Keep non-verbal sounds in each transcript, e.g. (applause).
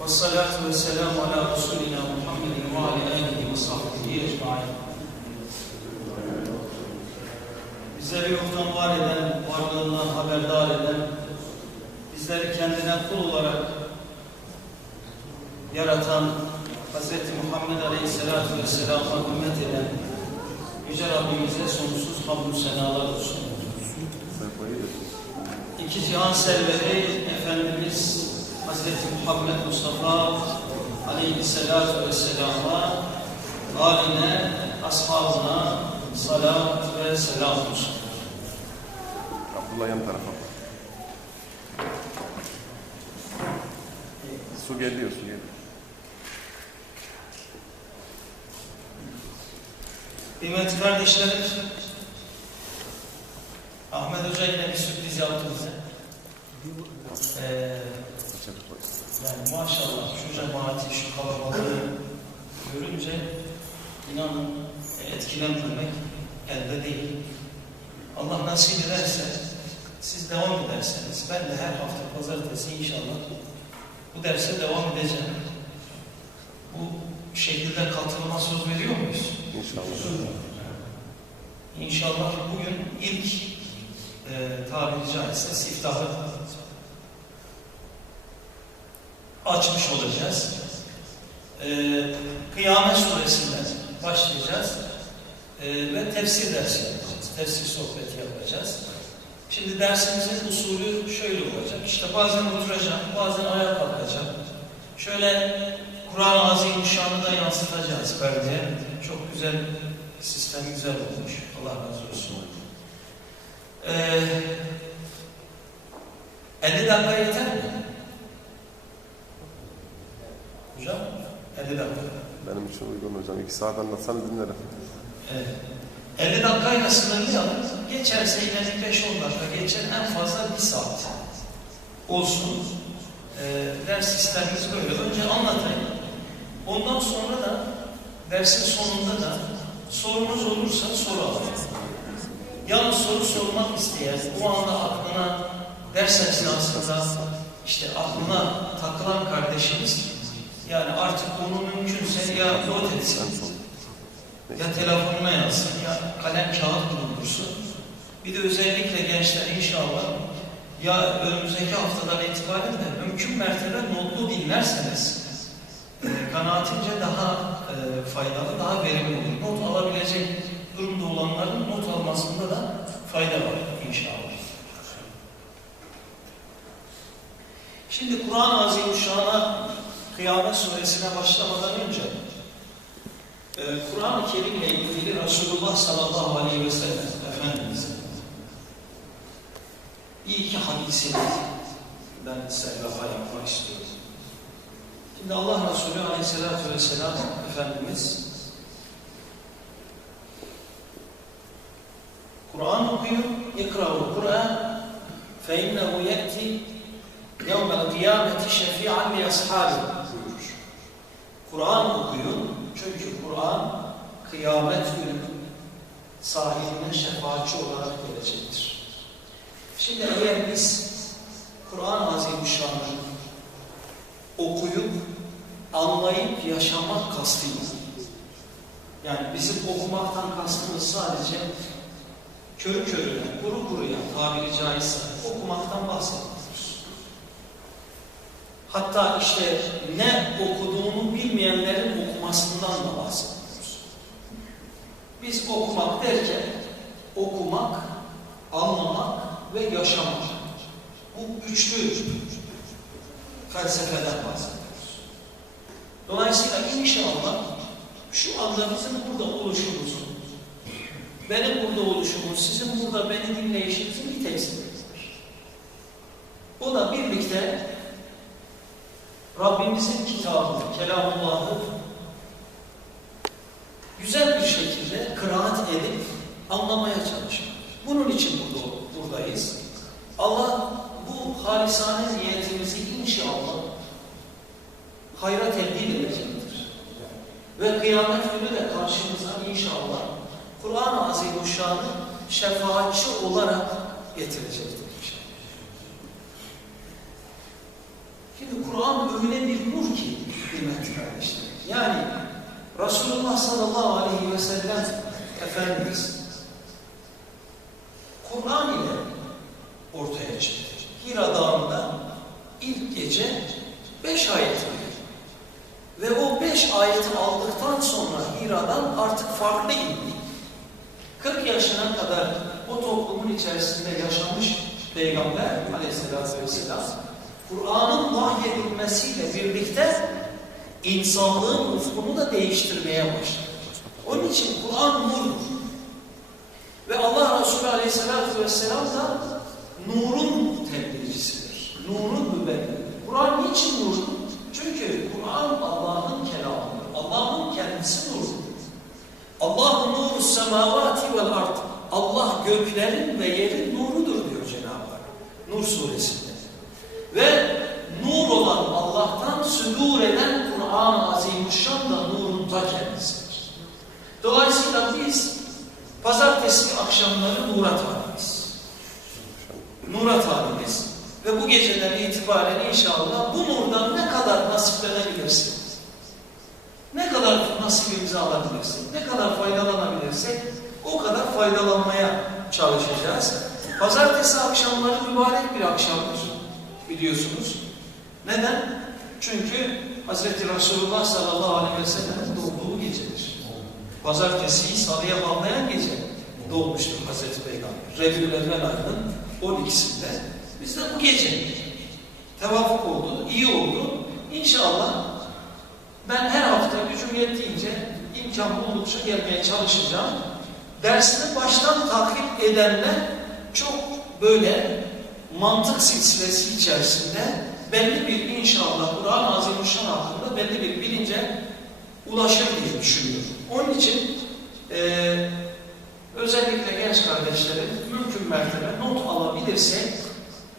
Vessalatu vesselamu ala Resulina Muhammedin ve ala alihi ve sahbihi ecmain. Bizleri yoktan var eden, varlığından haberdar eden, bizleri kendine kul olarak yaratan, Hz. Muhammed Aleyhisselatü Vesselam'a ümmet eden Yüce Rabbimize sonsuz hamdü senalar olsun. İki cihan serveri Efendimiz Hazreti Muhammed Mustafa Aleyhisselatü Vesselam'a haline, ashabına salat ve selam olsun. Abdullah yan tarafa. Su geliyor, su geliyor. Kıymetli kardeşlerim, Ahmet Hoca yine bir sürpriz yaptı bize. Ee, yani maşallah şu cemaati, şu kalabalığı görünce inanın etkilenmemek elde değil. Allah nasip ederse, siz devam ederseniz, ben de her hafta pazartesi inşallah bu derse devam edeceğim. Bu şekilde katılıma söz veriyor muyuz? İnşallah. İnşallah bugün ilk e, tabiri caizse siftahı açmış olacağız. E, Kıyamet suresinden başlayacağız e, ve tefsir dersi yapacağız. Tefsir sohbeti yapacağız. Şimdi dersimizin usulü şöyle olacak. İşte bazen oturacağım, bazen ayağa kalkacağım. Şöyle Kur'an-ı Azimüşşan'ı da yansıtacağız perdeye. Çok güzel, sistem güzel olmuş. Allah razı olsun. Ee, 50 dakika yeter mi? Hocam, 50 dakika. Benim için uygun hocam. İki saat anlatsanız dinlerim. Evet. 50 dakikayla sınırlayalım. Geçerse yine 5-10 dakika geçer. En fazla 1 saat olsun. Ee, ders sistemimiz böyle. Önce anlatayım. Ondan sonra da dersin sonunda da sorunuz olursa soru alın. Yalnız soru sormak isteyen, bu anda aklına ders esnasında işte aklına takılan kardeşimiz yani artık bunu mümkünse ya not etsin ya telefonuna yazsın ya kalem kağıt bulundursun. Bir de özellikle gençler inşallah ya önümüzdeki haftadan itibaren de mümkün mertebe notlu dinlerseniz e, kanaatimce daha e, faydalı, daha verimli olur. Not alabilecek durumda olanların not almasında da fayda var inşallah. Şimdi Kur'an-ı Azimüşşan'a Kıyamet Suresine başlamadan önce ee, Kur'an-ı Kerim'le ilgili Resulullah sallallahu aleyhi ve sellem Efendimiz'in bir iki hadisini ben serrafa yapmak istiyorum. Şimdi Allah Resulü aleyhissalatü vesselam Efendimiz Kur'an okuyun, ikra'u Kur'an yevmel kıyameti şefi'an li ashabi buyurur. Kur'an okuyun, çünkü Kur'an kıyamet günü sahibine şefaatçi olarak gelecektir. Şimdi eğer biz Kur'an-ı Azimüşşan'ı okuyup, anlayıp yaşamak kastıyla, yani bizim okumaktan kastımız sadece körü körüne, kuru kuruya tabiri caizse okumaktan bahsediyoruz. Hatta işte ne okuduğunu bilmeyenlerin okumasından da bahsediyoruz. Biz okumak derken okumak, anlamak ve yaşamak. Bu üçlü felsefeden bahsediyoruz. Dolayısıyla inşallah şu anda bizim burada oluşumuzun, benim burada oluşumum, sizin burada beni dinleyişinizin bir tesiridir. O da birlikte Rabbimizin kitabını, Kelamullah'ı güzel bir şekilde kıraat edip anlamaya çalışmak. Bunun için burada, buradayız. Allah bu halisane niyetimizi inşallah hayra tebdil edecektir. Ve kıyamet günü de karşımıza inşallah Kur'an-ı Azimuşşan'ı şefaatçi olarak getirecektir inşallah. Şimdi Kur'an öyle bir nur Resulullah sallallahu aleyhi ve sellem Efendimiz Kur'an ile ortaya çıktı. Hira Dağı'nda ilk gece beş ayet indi. Ve o beş ayeti aldıktan sonra Hira'dan artık farklı indi. 40 yaşına kadar o toplumun içerisinde yaşamış Peygamber aleyhissalatü vesselam Kur'an'ın vahyedilmesiyle birlikte insanlığın ufkunu da değiştirmeye başladı. Onun için Kur'an nurdur. Ve Allah Resulü Aleyhisselatü Vesselam da nurun tebliğcisidir. Nurun mübelliğidir. Kur'an niçin nurdur? Çünkü Kur'an Allah'ın kelamıdır. Allah'ın kendisi nurdur. Allah nuru semavati vel ard. Allah göklerin ve yerin nurudur. Nur suresinde. Ve nur olan Allah'tan südur eden Kur'an-ı Azimuşşan da nurun ta kendisidir. Dolayısıyla biz pazartesi akşamları nura talibiz. Nura talibiz. Ve bu geceden itibaren inşallah bu nurdan ne kadar nasiplenebilirsek, ne kadar nasibimizi alabilirsek, ne kadar faydalanabilirsek o kadar faydalanmaya çalışacağız. Pazartesi akşamları mübarek bir akşamdır biliyorsunuz. Neden? Çünkü Hz. Resulullah sallallahu aleyhi ve sellem'in doğduğu gecedir. Pazartesiyi salıya bağlayan gece doğmuştur Hazreti Peygamber. Rebül Evvel ayının 12'sinde. Biz de bu gece tevafuk oldu, iyi oldu. İnşallah ben her hafta gücüm yettiğince imkan buldukça gelmeye çalışacağım. Dersini baştan takip edenler çok böyle mantık silsilesi içerisinde belli bir inşallah Kur'an-ı Azimuşşan hakkında belli bir bilince ulaşır diye düşünüyorum. Onun için eee özellikle genç kardeşlerim mümkün mertebe not alabilirsek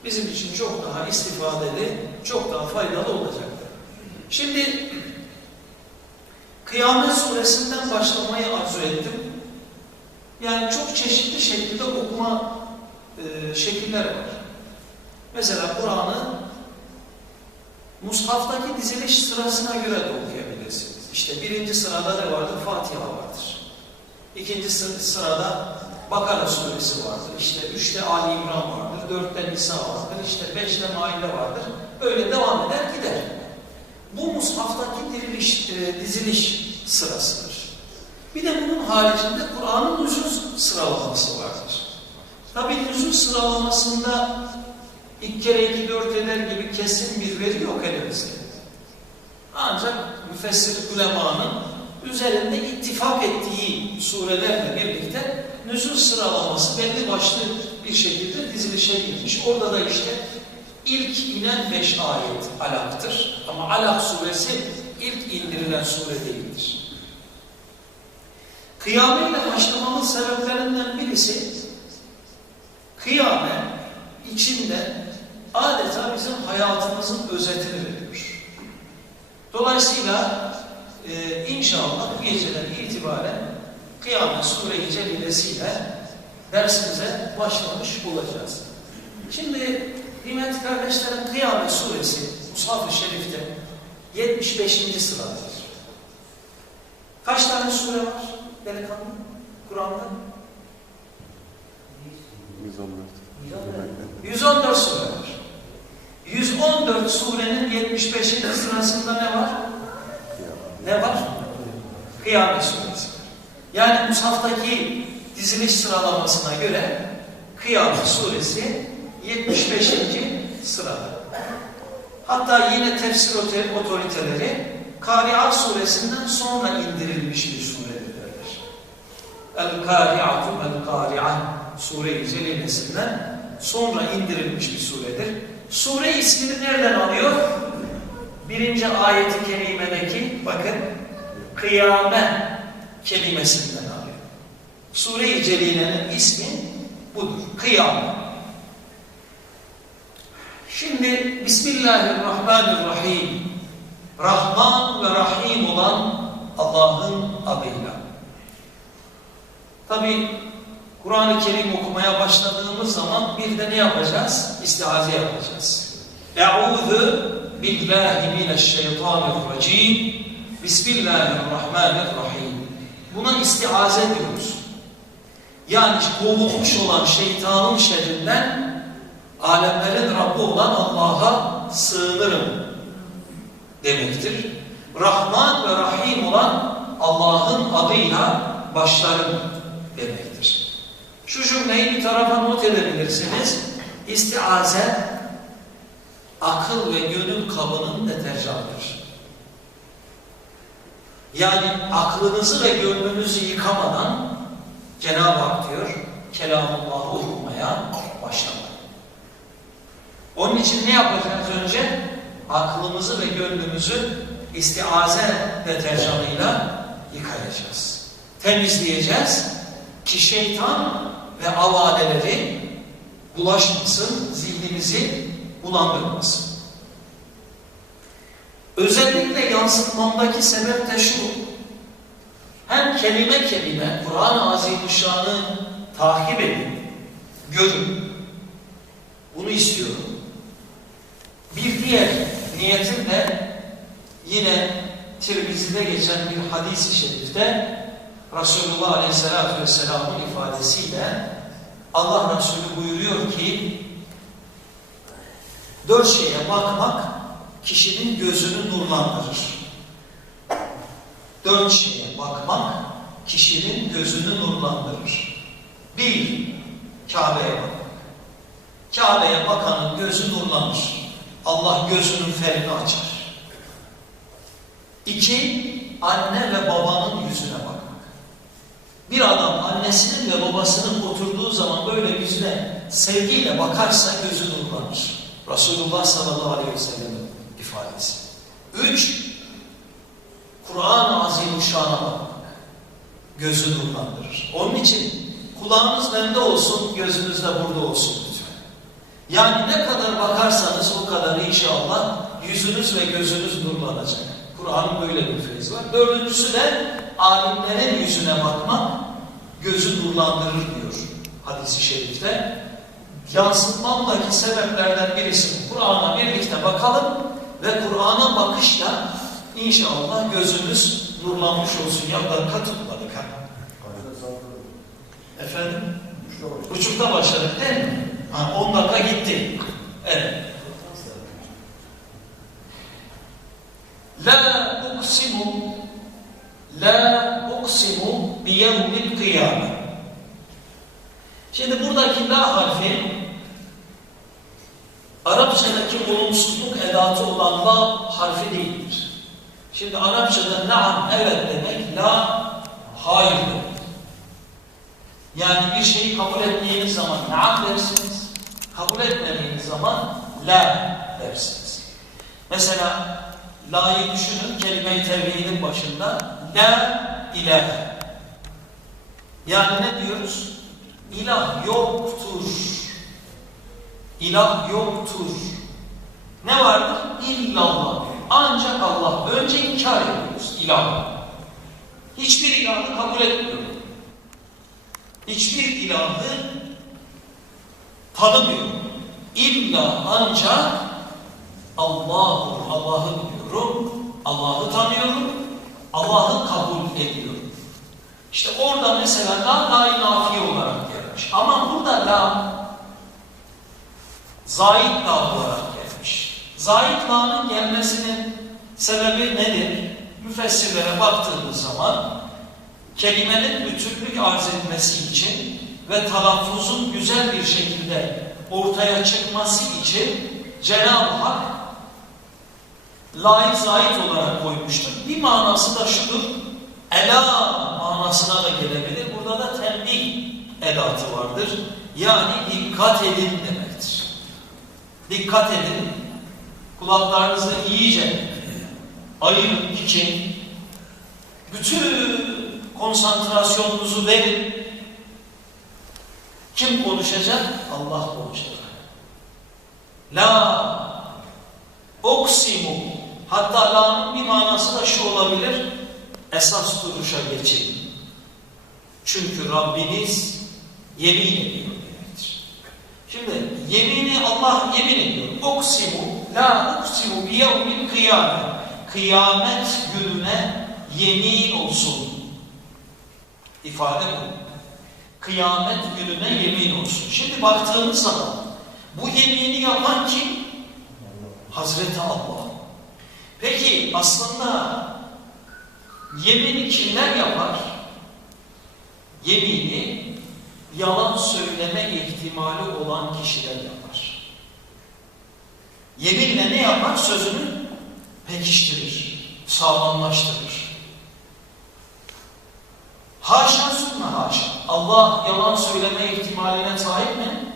bizim için çok daha istifadeli, çok daha faydalı olacaktır. Şimdi Kıyamet suresinden başlamayı arzu ettim. Yani çok çeşitli şekilde okuma e, şekiller var. Mesela Kur'an'ı Mushaftaki diziliş sırasına göre de okuyabilirsiniz. İşte birinci sırada ne vardır? Fatiha vardır. İkinci sırada Bakara suresi vardır. İşte üçte Ali İmran vardır. Dörtte Nisa vardır. İşte beşte Maide vardır. Böyle devam eder gider. Bu mushaftaki diriliş, e, diziliş sırasıdır. Bir de bunun haricinde Kur'an'ın nüzul sıralaması vardır. Tabi nüzul sıralamasında İki kere iki dört eder gibi kesin bir veri yok elimizde. Ancak müfessir ulemanın üzerinde ittifak ettiği surelerle birlikte nüzul sıralaması belli başlı bir şekilde dizilişe girmiş. Orada da işte ilk inen beş ayet alaktır. Ama alak suresi ilk indirilen sure değildir. Kıyametle başlamamın sebeplerinden birisi kıyamet içinde adeta bizim hayatımızın özetini veriyor. Dolayısıyla e, inşallah bu geceden itibaren Kıyamet Sure-i Celilesiyle dersimize başlamış olacağız. Şimdi kıymetli kardeşlerim Kıyamet Suresi Mushaf-ı Şerif'te 75. sıradadır. Kaç tane sure var delikanlı Kur'an'da? 114. 114 sure var. 114 surenin 75. sırasında ne var? Ne var? Kıyamet suresi. Yani Musaf'taki diziliş sıralamasına göre Kıyamet suresi 75. sırada. Hatta yine tefsir otoriteleri Kari'at suresinden sonra indirilmiş bir suredir derler. El-Kari'atu el-Kari'ah Sure-i Celilesinden sonra indirilmiş bir suredir. Sure ismini nereden alıyor? Birinci ayeti kerimedeki bakın kıyame kelimesinden alıyor. Sure-i Celile'nin ismi budur. Kıyame. Şimdi Bismillahirrahmanirrahim. Rahman ve Rahim olan Allah'ın adıyla. Tabi Kur'an-ı Kerim okumaya başladığımız zaman bir de ne yapacağız? İstiaze yapacağız. Eûzü billahi mineşşeytanirracim. Bismillahirrahmanirrahim. Buna istiaze diyoruz. Yani kovulmuş olan şeytanın şerrinden alemlerin Rabbi olan Allah'a sığınırım demektir. Rahman ve Rahim olan Allah'ın adıyla başlarım demektir. Şu cümleyi bir tarafa not edebilirsiniz. İstiaze akıl ve gönül kabının deterjanıdır. Yani aklınızı ve gönlünüzü yıkamadan Cenab-ı Hak diyor, Kelamullah'ı okumaya başlamayın. Onun için ne yapacağız önce? Aklımızı ve gönlümüzü istiaze deterjanıyla yıkayacağız. Temizleyeceğiz ki şeytan ve avadeleri bulaşmasın, zihnimizi bulandırmasın. Özellikle yansıtmamdaki sebep de şu, hem kelime kelime Kur'an-ı Azimüşşan'ı takip edin, görün. Bunu istiyorum. Bir diğer niyetim de yine Tirmizi'de geçen bir hadis-i şerifte Resulullah Aleyhisselatü Vesselam'ın ifadesiyle Allah Resulü buyuruyor ki dört şeye bakmak kişinin gözünü nurlandırır. Dört şeye bakmak kişinin gözünü nurlandırır. Bir, Kabe'ye bakmak. Kabe'ye bakanın gözü nurlanır. Allah gözünün ferini açar. İki, anne ve babanın yüzüne bakmak. Bir adam annesinin ve babasının oturduğu zaman böyle yüzüne sevgiyle bakarsa gözü nurlanır. Resulullah sallallahu aleyhi ve sellem'in ifadesi. Üç, Kur'an-ı Azimuşşan'a bakmak. Gözü nurlandırır. Onun için kulağınız bende olsun, gözünüz de burada olsun lütfen. Yani ne kadar bakarsanız o kadar inşallah yüzünüz ve gözünüz nurlanacak. Kur'an'ın böyle bir feyzi var. Dördüncüsü de alimlerin yüzüne bakmak gözü nurlandırır diyor hadisi şerifte. Yansıtmamdaki sebeplerden birisi Kur'an'a birlikte bakalım ve Kur'an'a bakışla inşallah gözümüz nurlanmış olsun. Ya dakika tutmadık ha. Efendim? Buçukta başladık değil mi? Ha, 10 dakika gitti. Evet. India, Hiçbir ilahı tanımıyor. İlla ancak Allah'ı, Allah'ı biliyorum, Allah'ı tanıyorum, Allah'ı kabul ediyorum. İşte orada mesela la la nafi olarak gelmiş. Ama burada la zayit la olarak gelmiş. Zayit la'nın gelmesinin sebebi nedir? Müfessirlere baktığımız zaman kelimenin bütünlük arz etmesi için ve telaffuzun güzel bir şekilde ortaya çıkması için Cenab-ı Hak la'yı zayit olarak koymuştur. Bir manası da şudur. Ela manasına da gelebilir. Burada da tembih edatı vardır. Yani dikkat edin demektir. Dikkat edin. Kulaklarınızı iyice ayırın, dikin. Bütün konsantrasyonunuzu verin. Kim konuşacak? Allah konuşacak. La oksimu hatta la'nın bir manası da şu olabilir. Esas duruşa geçin. Çünkü Rabbiniz yemin ediyor demektir. Şimdi yemini Allah yemin ediyor. Oksimu la oksimu biyevmil kıyame. kıyamet gününe yemin olsun. İfade bu. Kıyamet gününe yemin olsun. Şimdi baktığımız zaman bu yemini yapan kim? Hazreti Allah. Peki aslında yemini kimler yapar? Yemini yalan söyleme ihtimali olan kişiler yapar. Yeminle ne yapar? Sözünü pekiştirir, sağlamlaştırır. Haşa sümme haşa. Allah yalan söyleme ihtimaline sahip mi?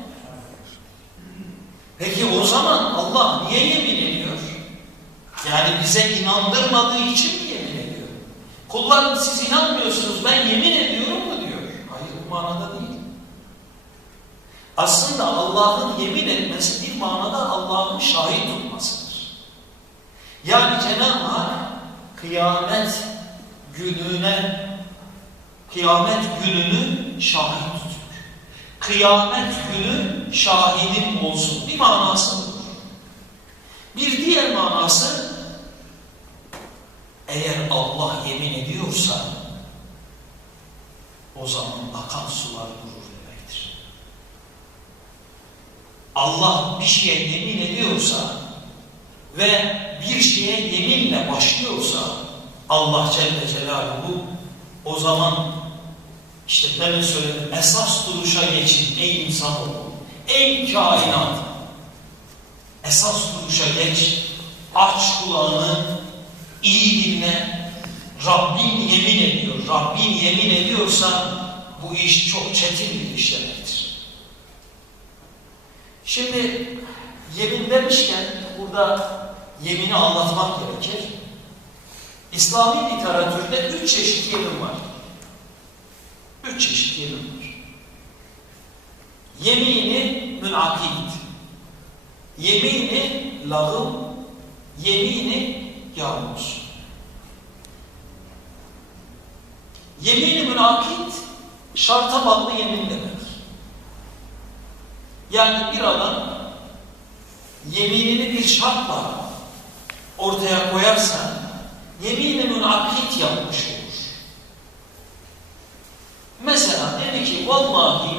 Peki o zaman Allah niye yemin ediyor? Yani bize inandırmadığı için mi yemin ediyor? Kullarım siz inanmıyorsunuz ben yemin ediyorum mu diyor. Hayır bu manada değil. Aslında Allah'ın yemin etmesi bir manada Allah'ın şahit tutmasıdır. Yani Cenab-ı Hak kıyamet gününe kıyamet gününü şahit tutuyor. Kıyamet günü şahidim olsun. Bir manası. Bir diğer manası eğer Allah yemin ediyorsa o zaman akan sular durur demektir. Allah bir şeye yemin ediyorsa ve bir şeye yeminle başlıyorsa Allah Celle Celaluhu o zaman işte demin söyledim esas duruşa geçin ey insanoğlu, ey kainat esas duruşa geç, aç kulağını, iyi dinle, Rabbin yemin ediyor, Rabbin yemin ediyorsa bu iş çok çetin bir iş demektir. Şimdi yemin demişken burada yemini anlatmak gerekir. İslami literatürde üç çeşit yemin var. Üç çeşit yemin var. Yemini münakid, yemini lağım, yemini yağmur. Yemini münakid şarta bağlı yemin demek. Yani bir adam yeminini bir şartla ortaya koyarsa yemini münakid yapmış olur. Mesela dedi ki vallahi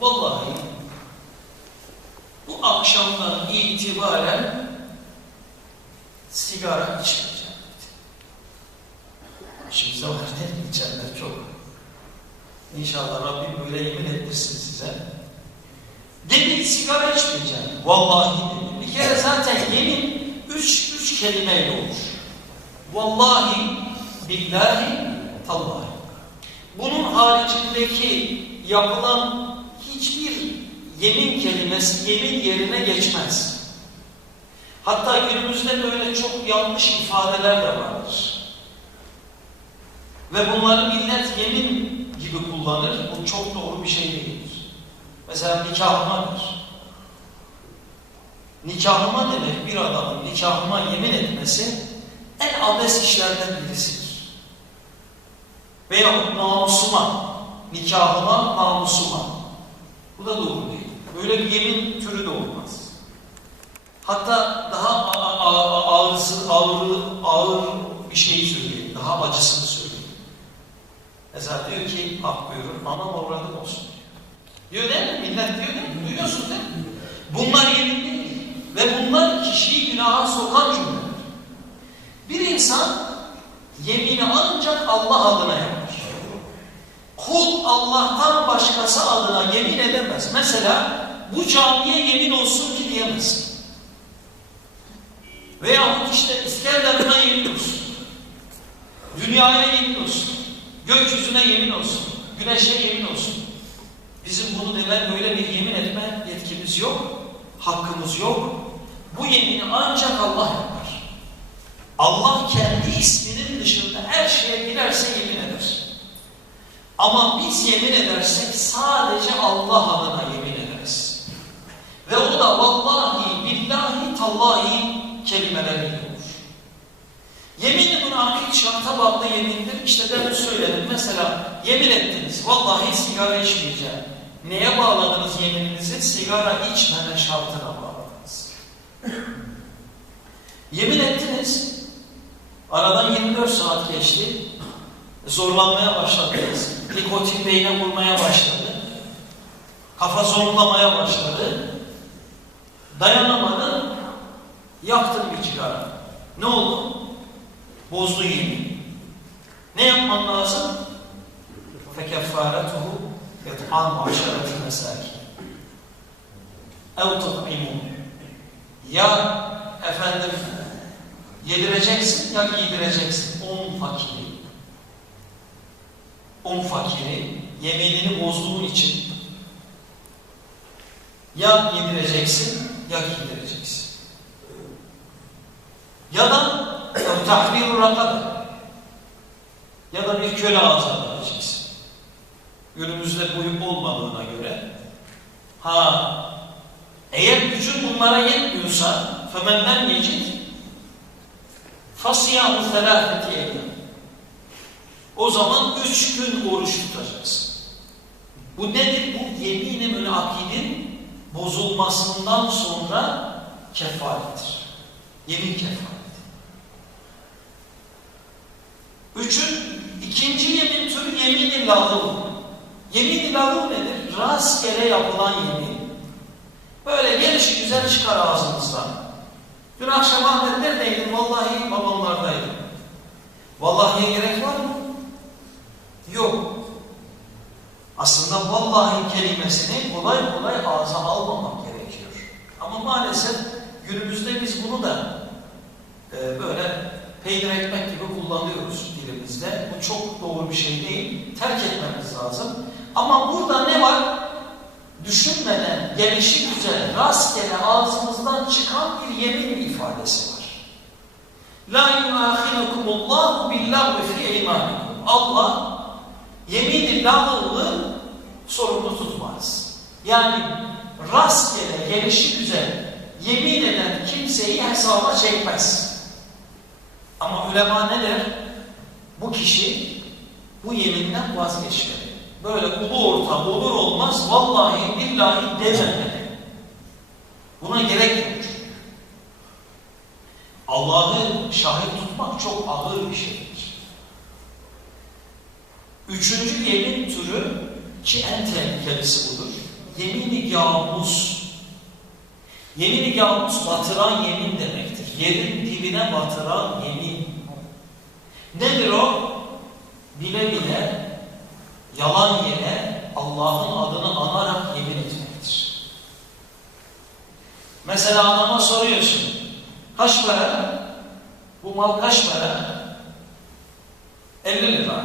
vallahi bu akşamdan itibaren sigara içmeyeceğim dedi. Değil mi? İçenler çok. İnşallah Rabbim böyle yemin ettirsin size. Dedi sigara içmeyeceğim. Vallahi dedi. Bir kere zaten yemin üç, üç kelimeyle olur. Vallahi, billahi, tallahi. Bunun haricindeki yapılan hiçbir yemin kelimesi yemin yerine geçmez. Hatta günümüzde böyle çok yanlış ifadeler de vardır. Ve bunları millet yemin gibi kullanır. Bu çok doğru bir şey değildir. Mesela nikahımadır. Nikahıma demek bir adamın nikahıma yemin etmesi en abes işlerden birisidir. Veya namusuma, nikahıma, namusuma. Bu da doğru değil. Böyle bir yemin türü de olmaz. Hatta daha ağırsı, ağır, ağır bir şey söyleyeyim. Daha acısını söyleyeyim. Mesela diyor ki, ah buyurun, anam avradım olsun diyor. Diyor değil mi? Millet diyor değil mi? Duyuyorsun değil mi? Bunlar yemin değil. Ve bunlar kişiyi günaha sokan cümleler. Bir insan yemini ancak Allah adına yapar. Kul Allah'tan başkası adına yemin edemez. Mesela bu camiye yemin olsun ki diyemez. Veyahut işte İskenderun'a yemin olsun. Dünyaya yemin olsun. Gökyüzüne yemin olsun. Güneşe yemin olsun. Bizim bunu demen böyle bir yemin etme yetkimiz yok. Hakkımız yok. Bu yemini ancak Allah yapar. Allah kendi isminin dışında her şeye girerse yemin eder. Ama biz yemin edersek sadece Allah adına yemin ederiz. Ve o da vallahi, billahi, tallahi kelimeleriyle olur. Yemin-i münakit şarta bağlı yemindir. İşte demin söyledim. Mesela yemin ettiniz. Vallahi sigara içmeyeceğim. Neye bağladınız yemininizi? Sigara içmeme şartına bağladınız. Yemin ettiniz. Aradan 24 saat geçti. Zorlanmaya başladınız. Nikotin beyne vurmaya başladı. Kafa zorlamaya başladı. Dayanamadın. Yaktın bir sigara. Ne oldu? Bozdu yemin. Ne yapman lazım? فَكَفَّارَتُهُ يَطْعَمْ عَشَرَةِ مَسَاكِينَ اَوْ تُطْعِمُونَ Ya efendim yedireceksin ya giydireceksin. On fakiri. On fakiri yeminini bozduğun için ya yedireceksin ya giydireceksin. Ya da tahriru rakabe ya da bir köle azat edeceksin. Günümüzde bu olmadığına göre ha eğer gücün bunlara yetmiyorsa فَمَنْ لَمْ يَجِدْ Fasiyâhu felâfeti eyyâm. O zaman üç gün oruç tutacaksın. Bu nedir? Bu yeminle münakidin bozulmasından sonra kefalettir. Yemin kefalet. Üçün, ikinci yemin tür yemin-i lağıl. Yemin-i lağıl nedir? Rastgele yapılan yemin. Böyle geliş güzel çıkar ağzınızdan. Dün akşam Ahmet neredeydin? Vallahi babamlardaydım. Vallahiye gerek var mı? Yok. Aslında vallahi kelimesini kolay kolay ağza almamak gerekiyor. Ama maalesef günümüzde biz bunu da e, böyle peynir ekmek gibi kullanıyoruz dilimizde. Bu çok doğru bir şey değil. Terk etmemiz lazım. Ama burada ne var? Düşünmeden, gelişi güzel, rastgele ağzımızdan çıkan bir yemin ifadesi var. La yuâhinukumullahu billâhu fi eymânikum. Allah yemini lağılı sorumlu tutmaz. Yani rastgele, gelişi güzel yemin eden kimseyi hesaba çekmez. Ama ulema ne der? Bu kişi bu yeminden vazgeçmeli. Böyle ulu orta olur olmaz vallahi billahi dememeli. Buna gerek yok. Allah'ı şahit tutmak çok ağır bir şeydir. Üçüncü yemin türü ki en tehlikelisi budur. Yemin-i gamus. Yemin-i gamus batıran yemin demektir. Yerin dibine batıran yemin. Nedir o? Bile bile yalan yere Allah'ın adını anarak yemin etmektir. Mesela adama soruyorsun. Kaç para? Bu mal kaç para? 50 lira.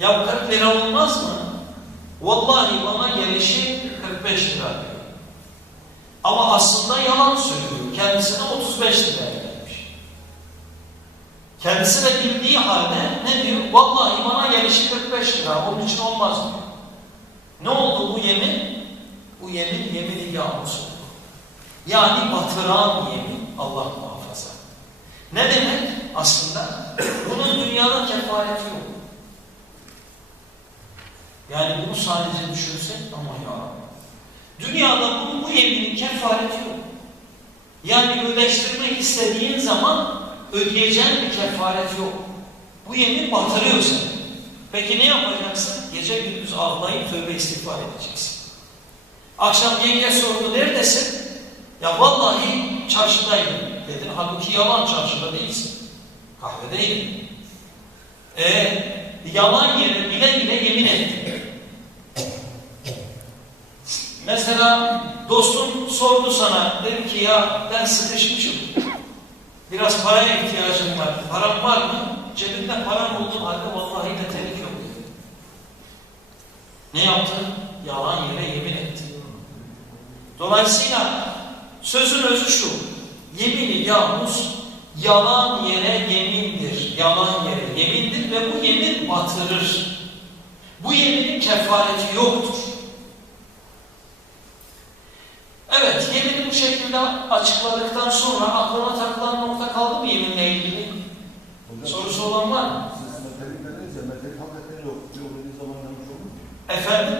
Ya 40 lira olmaz mı? Vallahi bana gelişi 45 lira. Ama aslında yalan söylüyor. Kendisine 35 lira. Kendisi de bildiği halde ne diyor? Vallahi bana gelişi 45 lira. Onun için olmaz mı? Ne oldu bu yemin? Bu yemin yemin-i yamusu. Yani batıran yemin. Allah muhafaza. Ne demek aslında? Bunun dünyada kefareti yok. Yani bunu sadece düşünsek ama ya Dünyada bunun bu yeminin kefareti yok. Yani ödeştirmek istediğin zaman ödeyeceğin bir kefaret yok. Bu yemin batırıyor seni. Peki ne yapacaksın? Gece gündüz ağlayıp tövbe istiğfar edeceksin. Akşam yenge sordu neredesin? Ya vallahi çarşıdaydım dedin. Halbuki yalan çarşıda değilsin. Kahvedeydim. E yalan yere bile bile yemin ettin. Mesela dostun sordu sana, dedi ki ya ben sıkışmışım. Biraz paraya ihtiyacım var. Param var mı? Cebinde param olduğu halde vallahi de telik yok. Ne yaptın? Yalan yere yemin ettin. Dolayısıyla sözün özü şu. Yemini yamus yalan yere yemindir. Yalan yere yemindir ve bu yemin batırır. Bu yeminin kefareti yoktur. Evet, yemini bu şekilde açıkladıktan sonra aklına takılan nokta kaldı mı yeminle ilgili? Sorusu olan var mı? Siz metalik dediniz ya, metalik hakikaten yok. Yok dediği zaman yanlış olur mu? Efendim?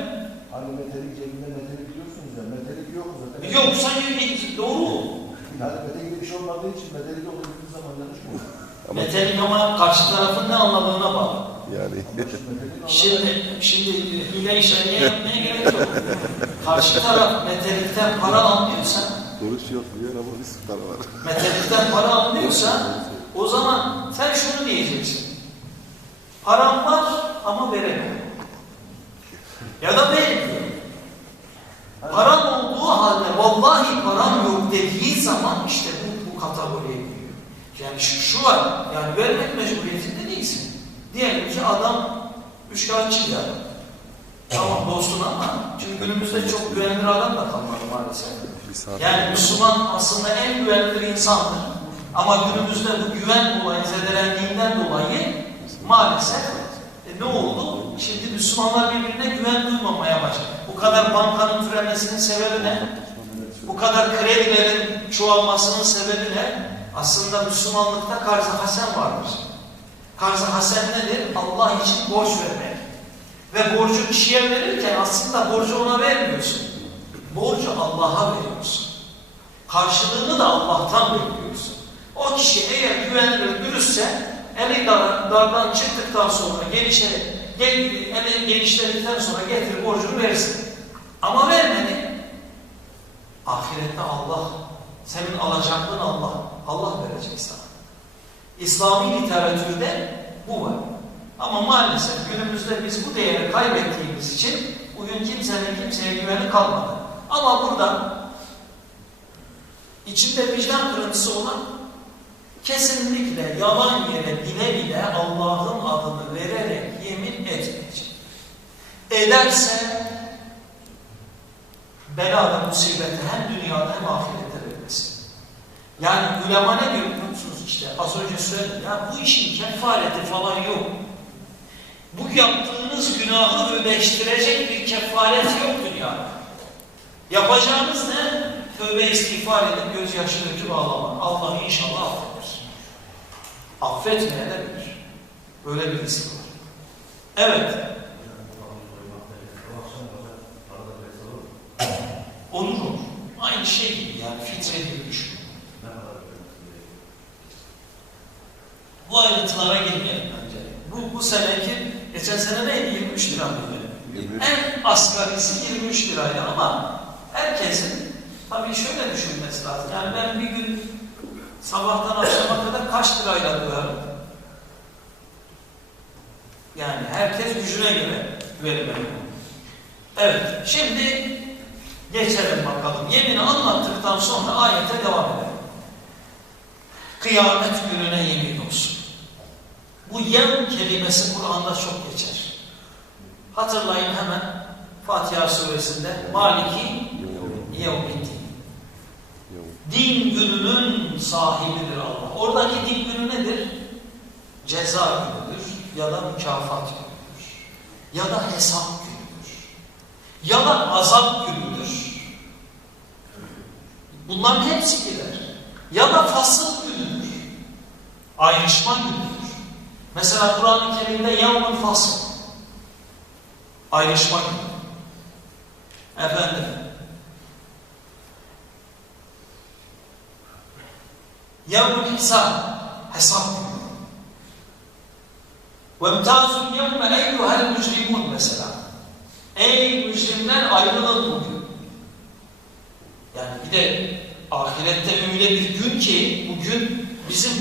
Hani metalik cebinde metalik diyorsunuz ya, metalik yok zaten. Yok, sanki doğru. Yani metalik bir şey olmadığı için metalik olduğu Ama Metelik ama karşı tarafın ne anladığına bağlı. yani Şimdi, şimdi hile işareye yapmaya gerek yok. Karşı taraf metelikten para anlıyorsa, konuşuyor diyor ama bir para var. (laughs) metelikten para anlıyorsa o zaman sen şunu diyeceksin. Param var ama veremiyorum. Ya da vermiyorum. Param olduğu halde vallahi param yok dediği zaman işte bu, bu kategoriye giriyor. Yani şu, şu var, yani vermek mecburiyetinde değilsin. Diyelim ki adam üçkağıtçı bir adam. Tamam dostun ama çünkü günümüzde çok güvenilir adam da kalmadı maalesef. Yani Müslüman aslında en güvenilir insandır. Ama günümüzde bu güven olayı zedelendiğinden dolayı maalesef e, ne oldu? Şimdi Müslümanlar birbirine güven duymamaya başladı. Bu kadar bankanın türemesinin sebebi ne? Bu kadar kredilerin çoğalmasının sebebi ne? Aslında Müslümanlıkta karz-ı hasen vardır. Karz-ı hasen nedir? Allah için borç vermek. Ve borcu kişiye verirken aslında borcu ona vermiyorsun. Borcu Allah'a veriyorsun. Karşılığını da Allah'tan bekliyorsun. O kişi eğer güvenilir, dürüstse eli dar, dardan çıktıktan sonra genişe, gel, eli genişledikten sonra getir borcunu verirsin. Ama vermedi. Ahirette Allah, senin alacaklığın Allah. Allah verecek sana. İslami literatürde bu var. Ama maalesef günümüzde biz bu değeri kaybettiğimiz için bugün kimsenin kimseye güveni kalmadı. Ama burada içinde vicdan kırıntısı olan kesinlikle yalan yere bile bile Allah'ın adını vererek yemin etmeyecek. Ederse bela ve musibeti hem dünyada hem ahirette vermesin. Yani ulema ne diyor musunuz işte az önce söyledim ya bu işin kefareti falan yok. Bu yaptığınız günahı ödeştirecek bir kefaret yok dünyada. Yapacağınız ne? Tövbe istiğfar edip gözyaşı döküp ağlama. Allah inşallah affeder. Affetmeye de bilir. Böyle bir risk var. Evet. Olur olur. Aynı şey gibi yani filtre gibi düşün. Bu ayrıntılara girmeyelim bence. Bu, bu seneki, geçen sene neydi? 23 lira mıydı? 23. En asgarisi 23 liraydı ama herkesin tabii şöyle düşünmesi lazım. Yani ben bir gün sabahtan akşama kadar kaç lirayla duyarım? Yani herkes gücüne göre vermeli. Evet, şimdi geçelim bakalım. Yemini anlattıktan sonra ayete devam edelim. Kıyamet gününe yemin olsun. Bu yem kelimesi Kur'an'da çok geçer. Hatırlayın hemen Fatiha suresinde Maliki yevmiddin. Din gününün sahibidir Allah. Oradaki din günü nedir? Ceza günüdür ya da mükafat günüdür. Ya da hesap günüdür. Ya da azap günüdür. Bunların hepsi girer. Ya da fasıl günüdür. Ayrışma günüdür. Mesela Kur'an-ı Kerim'de yavmul fasıl. Ayrışma günü. Efendim, Yevmül hesab, hesap günü. İmtazul yevme eyyuhel mücrimun mesela. Ey mücrimler ayrılın bugün. Yani bir de ahirette öyle bir gün ki bugün bizim